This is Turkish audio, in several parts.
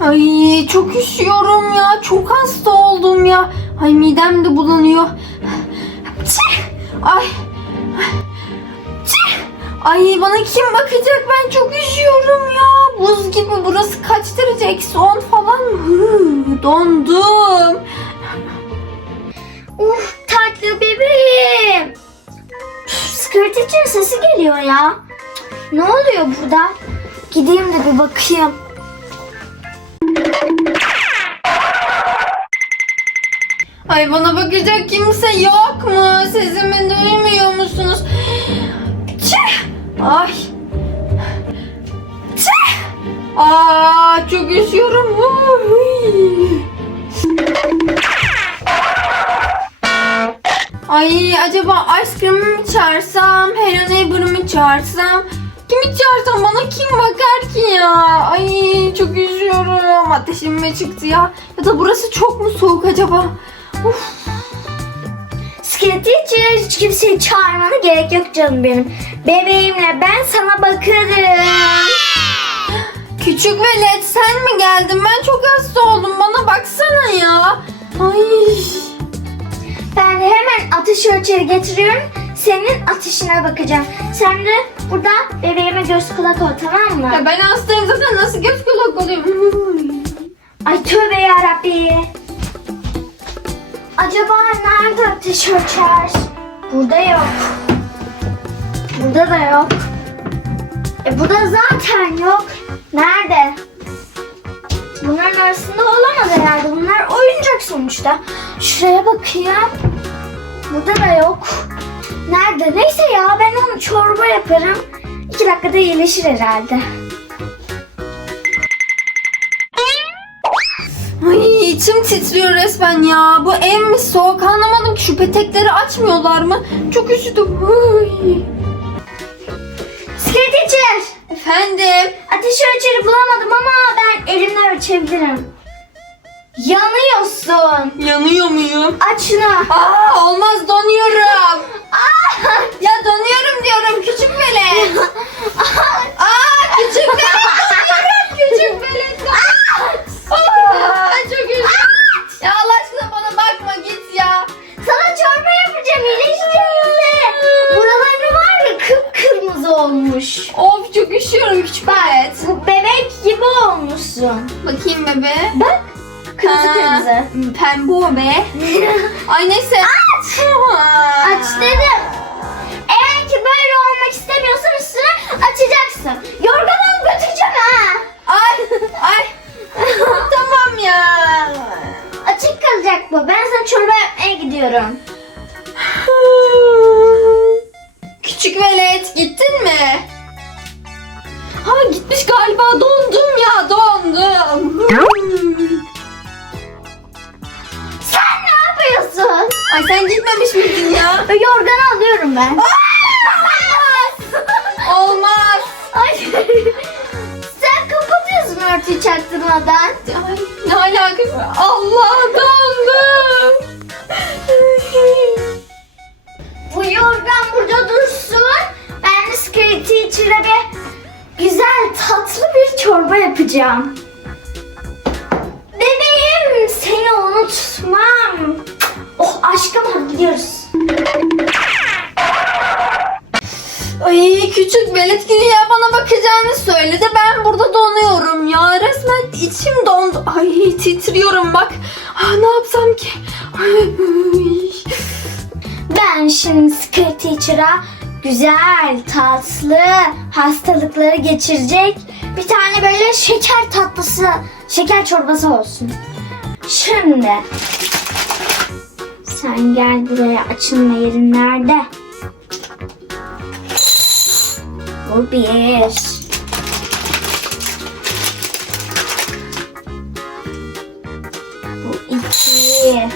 Ay çok üşüyorum ya. Çok hasta oldum ya. Ay midem de bulanıyor. Ay. Ay bana kim bakacak? Ben çok üşüyorum ya. Buz gibi burası kaç derece? Eksi 10 falan mı? Dondum. Uf tatlı bebeğim. Skirtici'nin sesi geliyor ya. Ne oluyor burada? Gideyim de bir bakayım. Ay bana bakacak kimse yok mu? Sesimi duymuyor musunuz? Tüh! Ay. Tüh! Aa çok üşüyorum. Ay acaba ice cream'i mi çağırsam, Hello Neighbor'ı mı çağırsam? Kimi çağırsam bana kim bakar ki ya? Ay çok üşüyorum. Ateşim mi çıktı ya? Ya da burası çok mu soğuk acaba? Uf. Hiç kimseyi çağırmana gerek yok canım benim. Bebeğimle ben sana bakarım. Küçük velet sen mi geldin? Ben çok hasta oldum. Bana baksana ya. Ay. Ben hemen ateş ölçeri getiriyorum. Senin ateşine bakacağım. Sen de burada bebeğime göz kulak ol tamam mı? Ya ben hastayım zaten nasıl göz kulak olayım? Ay tövbe yarabbi. Acaba nerede ateş ölçer? Burada yok. Burada da yok. E burada zaten yok. Nerede? Bunların arasında olamaz herhalde. Bunlar oyuncak sonuçta. Şuraya bakayım. Burada da yok. Nerede? Neyse ya ben onu çorba yaparım. İki dakikada iyileşir herhalde. Ay içim titriyor resmen ya. Bu ev mi soğuk anlamadım ki şu petekleri açmıyorlar mı? Çok üşüdüm. Ay. Skirtiçer! Efendim. Ateş ölçeri bulamadım ama ben elimle ölçebilirim. Yanıyorsun. Yanıyor muyum? Aç şunu. Aa olmaz donuyorum. Ya donuyorum diyorum küçük velet. olmuşsun. Bakayım bebe. Bak. Kırmızı kırmızı. Pembe o be. Ay neyse. Aç. Aç dedim. Eğer ki böyle olmak istemiyorsan üstüne açacaksın. Yorgan alıp götüreceğim ha. Ay ay. tamam ya. Açık kalacak bu. Ben sana çorba yapmaya gidiyorum. Küçük velet gittin mi? Ha gitmiş galiba dondum. Sen ne yapıyorsun? Ay sen gitmemiş miydin ya? Yorgan alıyorum ben. Olmaz. Ay. Sen kapatıyorsun örtüyü çaktırmadan. Ay ne alakası var? Allah dondum. Bu yorgan burada dursun. Ben de Scary içine bir güzel tatlı bir çorba yapacağım. Unutmam. Oh aşkım hadi gidiyoruz. Ay küçük velet gibi ya bana bakacağını söyledi. Ben burada donuyorum ya. Resmen içim dondu. Ay titriyorum bak. Ah, ne yapsam ki? Ay. Ben şimdi Scary Teacher'a güzel, tatlı hastalıkları geçirecek bir tane böyle şeker tatlısı, şeker çorbası olsun. Şimdi sen gel buraya açılma yerin nerede? Bu bir. Bu iki.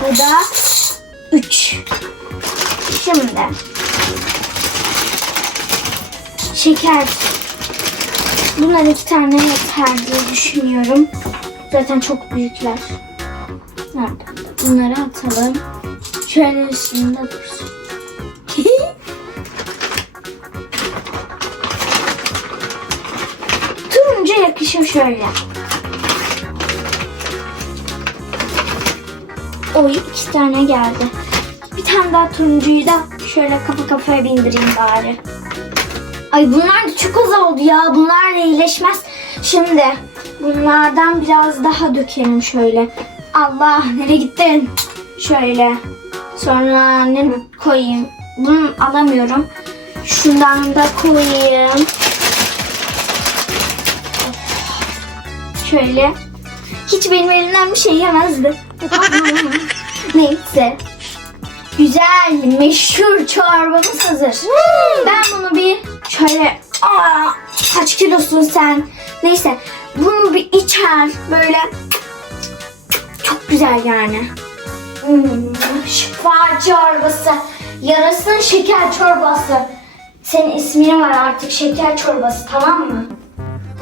Bu da 3. Şimdi şeker. Bunlar iki tane yeter diye düşünüyorum. Zaten çok büyükler. Nerede? Bunları atalım. Şöyle üstünde dursun. Turuncu yakışır şöyle. Oy iki tane geldi. Bir tane daha turuncuyu da şöyle kafa kafaya bindireyim bari. Ay bunlar da çok az oldu ya. Bunlar da iyileşmez. Şimdi bunlardan biraz daha dökelim şöyle. Allah nereye gittin? Şöyle. Sonra ne koyayım? Bunu alamıyorum. Şundan da koyayım. Şöyle. Hiç benim elimden bir şey yemezdi. Neyse. Güzel, meşhur çorbamız hazır. Ben bunu bir şöyle... Aa, kaç kilosun sen? Neyse. Bunu bir içer böyle. Çok güzel yani. Hmm, şifa çorbası. Yarasın şeker çorbası. Senin ismin var artık şeker çorbası tamam mı?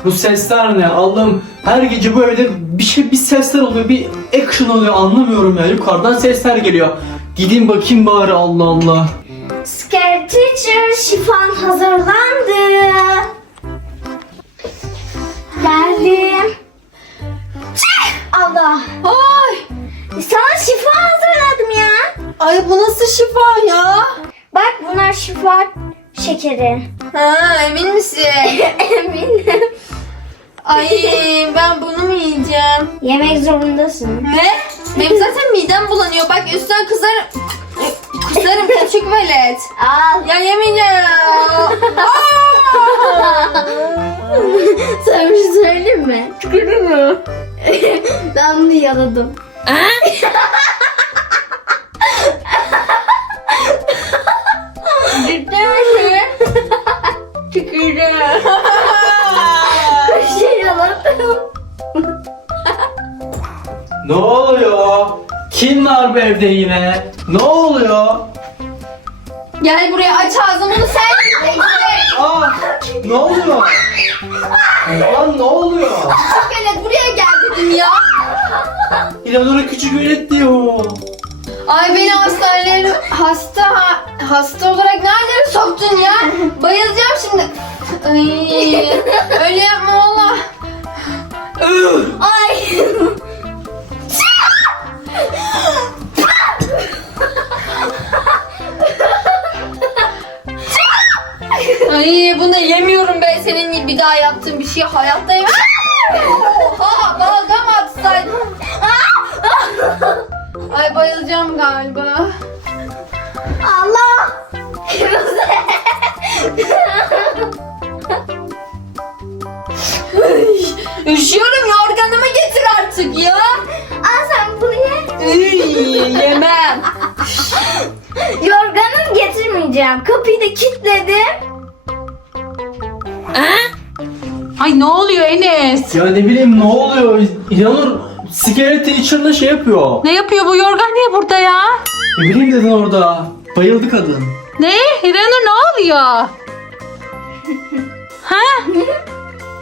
Bu sesler ne? Allah'ım her gece bu evde bir şey bir sesler oluyor. Bir action oluyor anlamıyorum ya. Yukarıdan sesler geliyor. Gideyim bakayım bari Allah Allah. Scare Teacher şifan hazırlandı. Geldim. Çık! Allah. Ay, Sana şifa hazırladım ya. ay bu nasıl şifa ya? Bak bunlar şifa şekeri. Ha, emin misin? Eminim. Ay ben bunu mu yiyeceğim? Yemek zorundasın. Ne? Benim zaten midem bulanıyor. Bak üstten kızarım. Kusarım küçük velet. Al. Ya yemeyeceğim. Sana bir şey söyleyeyim mi? Tükürdün mü? ben bunu yaladım. Ciddi misin? Tükürdüm. Bir şey yaladım. Ne oluyor? Kim var bu evde yine? Ne oluyor? Gel buraya aç ağzını sen. Bekle. Aa, ne oluyor? Aa, ne oluyor? Küçük velet buraya gel dedim ya. İlanura küçük velet diyor. Ay beni hastaneye hasta hasta olarak nereden soktun ya? Bayılacağım şimdi. Ay, öyle yapma valla. Ay. Ay bunu yemiyorum ben senin bir daha yaptığın bir şey hayatta yemem. Oha balgam atsaydın. Ay bayılacağım galiba. Allah. Üşüyorum yorganımı getir artık ya. Al sen bunu ye. Iy, yemem. Yorganım getirmeyeceğim. Kapıyı da kilitledim. Ay ne oluyor Enes? Ya ne bileyim ne oluyor? İlanur Scary Teacher'la şey yapıyor. Ne yapıyor bu yorgan niye burada ya? Ne bileyim dedin orada. Bayıldı kadın. Ne? İranur ne oluyor? ha?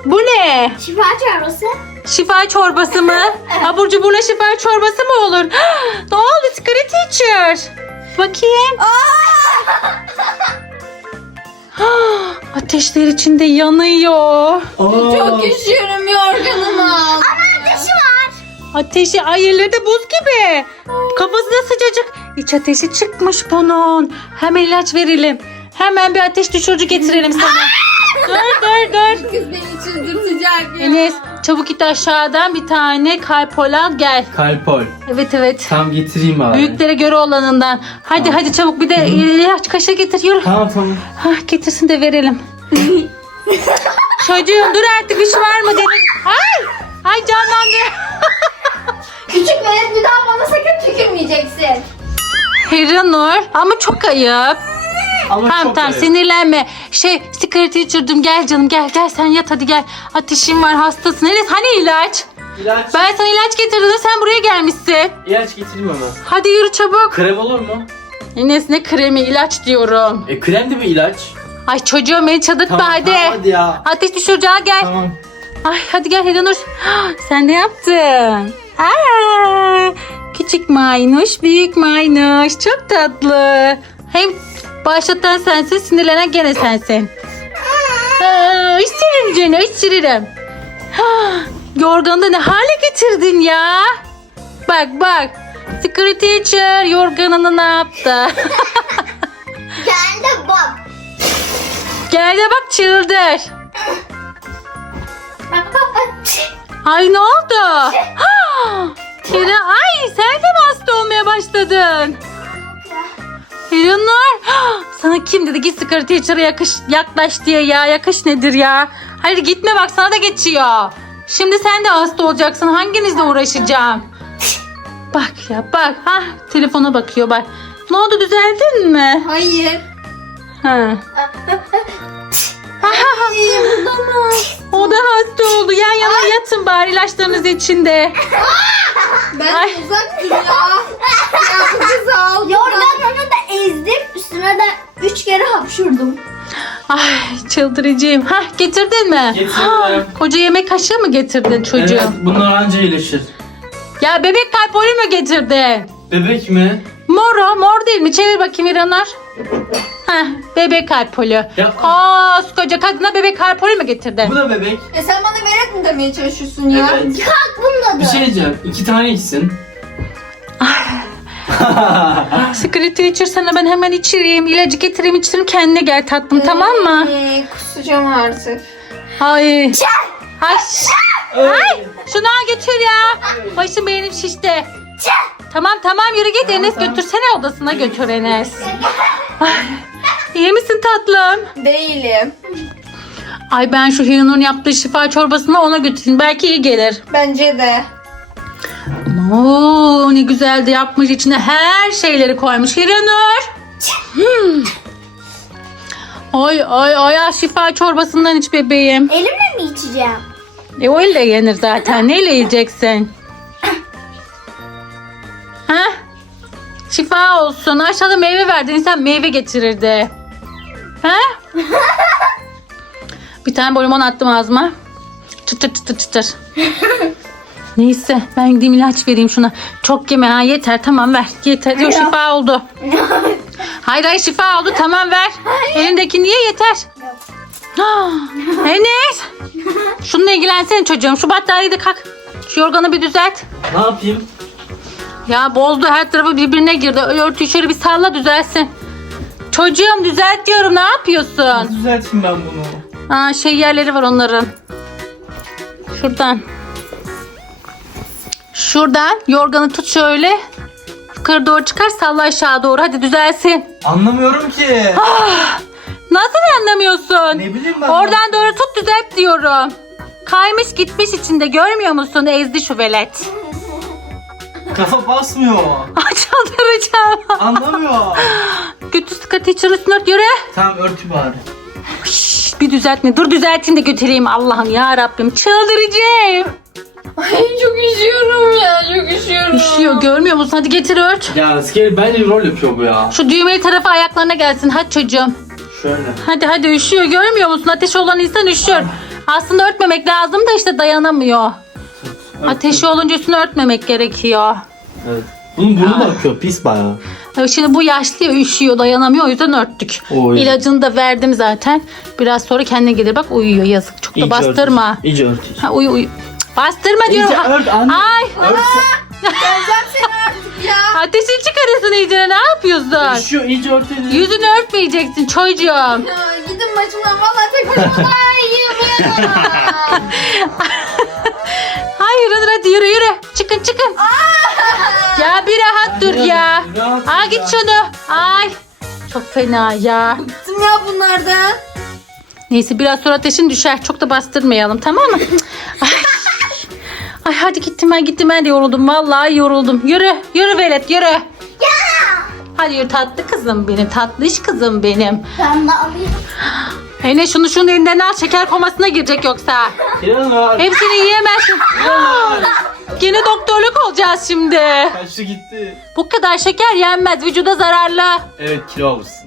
Bu ne? Şifa çorbası. Şifa çorbası mı? Abur cuburla şifa çorbası mı olur? ne oldu Secret Teacher? Bakayım. Ateşler içinde yanıyor. Aa, Çok üşüyorum yorganımı al. Ateşi var. Ateşi ayırları da buz gibi. Kafası da sıcacık. İç ateşi çıkmış bunun. Hemen ilaç verelim. Hemen bir ateş düşürücü getirelim sana. dur dur dur. Kız beni çıldırtacak ya. Enes çabuk git aşağıdan bir tane kalpol al gel. Kalpol. Evet evet. Tam getireyim abi. Büyüklere göre olanından. Hadi hadi çabuk bir de ilaç kaşığı getir yürü. Tamam tamam. Hah, getirsin de verelim. Çocuğum dur artık iş var mı dedim. Ay! Ay canlandı. Küçük velet bir daha bana sakın tükürmeyeceksin. Hiranur ama çok ayıp. Ama Tamam çok tamam ayıp. sinirlenme. Şey Secret Teacher'dım gel canım gel gel sen yat hadi gel. Ateşin var hastasın. Enes hani ilaç? İlaç. Ben sana ilaç getirdim sen buraya gelmişsin. İlaç getireyim hemen. Hadi yürü çabuk. Krem olur mu? Enes ne kremi ilaç diyorum. E krem de bir ilaç. Ay çocuğum beni çıldırtma Tamam, hadi. tamam, hadi ya. Ateş düşüreceği gel. Tamam. Ay hadi gel Hiranur. Sen de yaptın. Aa, küçük maynuş, büyük maynuş. Çok tatlı. Hem başlatan sensin, sinirlenen gene sensin. Aa, ısırırım canım, ısırırım. Yorganı ne hale getirdin ya? Bak bak. Secret teacher yorganını ne yaptı? Gel de bak. Gel de bak çıldır. Ay ne oldu? Hira, ay sen de mi hasta olmaya başladın? Hiranur sana kim dedi git Secret Teacher'a yakış, yaklaş diye ya yakış nedir ya? Hayır gitme bak sana da geçiyor. Şimdi sen de hasta olacaksın hanginizle uğraşacağım? Bak ya bak ha telefona bakıyor bak. Ne oldu düzeldin mi? Hayır. Ha. O da hasta oldu. Yan yana yatın bari ilaçlarınız içinde. Ben Ay. uzak dur ya. ya bu kızı aldı. Yorganını da ezdim. Üstüne de üç kere hapşurdum. Ay çıldıracağım. Hah getirdin mi? Getirdim. Ha, koca yemek kaşığı mı getirdin çocuğum? Evet bunlar anca iyileşir. Ya bebek kalpoli mi getirdin? Bebek mi? Mor o, mor değil mi? Çevir bakayım İranur. Heh, bebek kalpoli. Ya- Koskoca kadına bebek kalpoli mi getirdin? Bu da bebek. E sen bana velet mi demeye çalışıyorsun ya? Evet. Kalk bunda Bir da. şey diyeceğim. İki tane içsin. Secret Teacher sana ben hemen içireyim. ilacı getireyim içireyim kendine gel tatlım tamam mı? Ee, kusacağım artık. Ay. Ay. Ay. Şunu al götür ya. Başım benim şişti. Tamam tamam yürü git Enes götürsene odasına götür Enes. Ay. İyi misin tatlım? Değilim. Ay ben şu Hiranur'un yaptığı şifa çorbasını ona götüreyim. Belki iyi gelir. Bence de. Oo ne güzel de yapmış içine her şeyleri koymuş Hiranur. Hmm. Ay ay ay ah, şifa çorbasından iç bebeğim. Elimle mi içeceğim? E o elle yenir zaten. Neyle yiyeceksin? ha? Şifa olsun. Aşağıda meyve verdi. İnsan meyve getirirdi. Ha? Bir tane bonbon attım ağzıma. Çıtır çıtır çıtır. Neyse ben gideyim ilaç vereyim şuna. Çok yeme ha yeter tamam ver. Yeter. Yok şifa oldu. Hayır hayır şifa oldu tamam ver. Elindeki niye yeter? Enes. Şununla ilgilensene çocuğum. Şu battaniyeyi de kalk. Şu yorganı bir düzelt. ne yapayım? Ya bozdu her tarafı birbirine girdi. Örtüyü şöyle bir salla düzelsin. Çocuğum düzelt diyorum ne yapıyorsun? Düzelteyim ben bunu? Aa, şey yerleri var onların. Şuradan. Şuradan yorganı tut şöyle. Yukarı doğru çıkar salla aşağı doğru. Hadi düzelsin. Anlamıyorum ki. Nasıl anlamıyorsun? ne bileyim ben. Oradan doğru tut düzelt diyorum. Kaymış gitmiş içinde görmüyor musun? Ezdi şu velet. Kafa basmıyor. Ay çıldıracağım. Anlamıyor. Götür sıkıntı içeri üstüne ört yürü. tamam örtü bari. Şşş, bir düzeltme. Dur düzelteyim de götüreyim. Allah'ım ya Rabbim çıldıracağım. Ay çok üşüyorum ya. Çok üşüyorum. Üşüyor görmüyor musun? Hadi getir ört. Ya Scary bence rol yapıyor bu ya. Şu düğmeli tarafı ayaklarına gelsin. Hadi çocuğum. Şöyle. Hadi hadi üşüyor görmüyor musun? Ateşi olan insan üşür. Aslında örtmemek lazım da işte dayanamıyor. Ateşi olunca üstünü örtmemek gerekiyor. Evet. Bunun burnu da akıyor pis bayağı. Ya Şimdi bu yaşlı ya, üşüyor dayanamıyor o yüzden örttük. Oy. İlacını da verdim zaten. Biraz sonra kendine gelir bak uyuyor yazık. Çok da İyice bastırma. Ört, iyice ört. Ha, uyu uyu. Cık, Bastırma diyorum. İyice Ha- ört anne. Ay Ört. Geleceğim seni artık ya. ateşini çıkarıyorsun iyice ne yapıyorsun? Üşüyor iyice ört elini. Yüzünü örtmeyeceksin çocuğum. Ya gidin başımdan. Vallahi tek başıma daha ya. Hayır hadi, yürü yürü. Çıkın çıkın. Ya bir rahat dur ya. Rahat Aa git ya. şunu. Ay. Çok fena ya. Bıktım ya bunlardan. Neyse biraz sonra ateşin düşer. Çok da bastırmayalım tamam mı? Ay. Ay hadi gittim ben gittim ben de yoruldum. Vallahi yoruldum. Yürü yürü velet yürü. Hadi yürü tatlı kızım benim. Tatlış kızım benim. Ben de alayım. Hele şunu şunun elinden al. Şeker komasına girecek yoksa. Hiranur. Hepsini yiyemezsin. Yine doktorluk olacağız şimdi. Kaçtı gitti. Bu kadar şeker yenmez. Vücuda zararlı. Evet kilo alırsın.